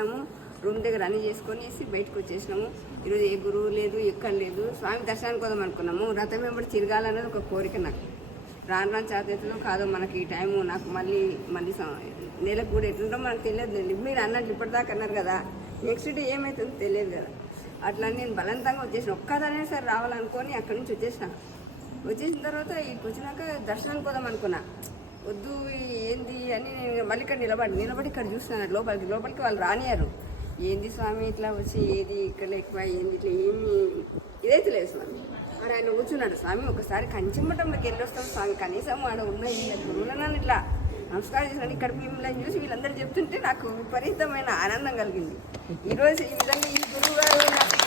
తిన్నాము, రూమ్ దగ్గర అన్నీ చేసుకొనేసి బయటకు వచ్చేసినాము. ఈరోజు ఏ గురువు లేదు, ఎక్కడ లేదు. స్వామి దర్శనానికి పోదాం అనుకున్నాము. రథం వెంబడి తిరగాలనేది ఒక కోరిక నాకు. రాను రాను చేతలో కాదు మనకి ఈ టైము. నాకు మళ్ళీ నెలకు కూడా ఎట్లుంటో మనకు తెలియదు. మీరు అన్నట్లు ఇప్పటిదాకా అన్నారు కదా, నెక్స్ట్ డే ఏమవుతుందో తెలియదు కదా. అట్లా నేను బలవంతంగా వచ్చేసిన. ఒక్కదానే సరే రావాలనుకొని అక్కడి నుంచి వచ్చేసిన తర్వాత ఇక్కడికి వచ్చినాక దర్శనానికి పోదాం అనుకున్నా. వద్దు ఏంది అని నేను మళ్ళీ ఇక్కడ నిలబడి ఇక్కడ చూస్తున్నాను. లోపలికి వాళ్ళు రానియారు. ఏంది స్వామి ఇట్లా వచ్చి ఏది ఇక్కడ ఎక్కువ ఏంది ఇట్లా ఏమి ఇదైతే లేదు స్వామి. ఆడ ఆయన కూర్చున్నాడు. స్వామి ఒకసారి కంచెమ్మటంలోకి వెళ్ళొస్తాం స్వామి, కనీసం ఆడ ఉన్నాయి గురువులను ఇట్లా నమస్కారం చేసినాను. ఇక్కడ మిమ్మల్ని చూసి వీళ్ళందరూ చెప్తుంటే నాకు విపరీతమైన ఆనందం కలిగింది. ఈరోజు ఈ విధంగా ఈ గురువు గారు నాకు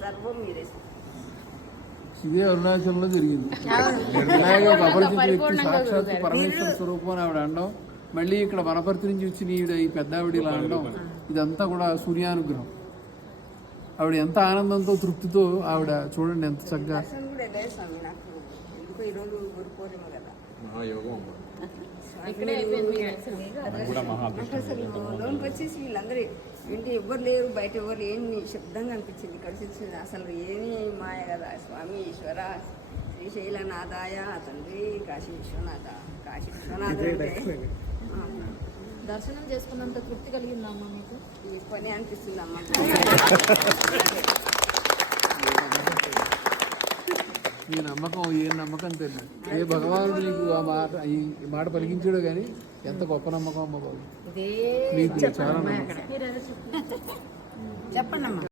సర్వం మీరే. ఇదే అరుణాచలంలో జరిగింది. వినాయక అపరిచిత వ్యక్తి సాక్షాత్ పరమేశ్వర స్వరూపం అని ఆవిడ అనడం, మళ్ళీ ఇక్కడ వనపర్తి నుంచి వచ్చి ఈవిడ ఈ పెద్ద ఆవిడ ఇలా అనడం, ఇదంతా కూడా సూర్యానుగ్రహం. ఆవిడ ఎంత ఆనందంతో తృప్తితో ఆవిడ చూడండి ఎంత చక్కగా. లోన్కి వచ్చేసి వీళ్ళందరూ ఇంటి ఎవ్వరు లేరు, బయట ఎవరు ఏమి శబ్దంగా అనిపించింది. ఇక్కడ వచ్చింది అసలు ఏమి మాయ కదా. స్వామి ఈశ్వర శ్రీశైలనాథాయ తండ్రి కాశీ విశ్వనాథ దర్శనం చేసుకున్నంత తృప్తి కలిగిందమ్మా మీకు? ఈ పని అనిపిస్తుంది అమ్మ. నీ నమ్మకం ఏ నమ్మకం తెలియదు. ఏ భగవానుడు నీకు ఈ మాట పలికించాడు కానీ ఎంత గొప్ప నమ్మకం అమ్మ బాబు. నీకు చాలా నమ్మకం. చెప్పండి అమ్మా.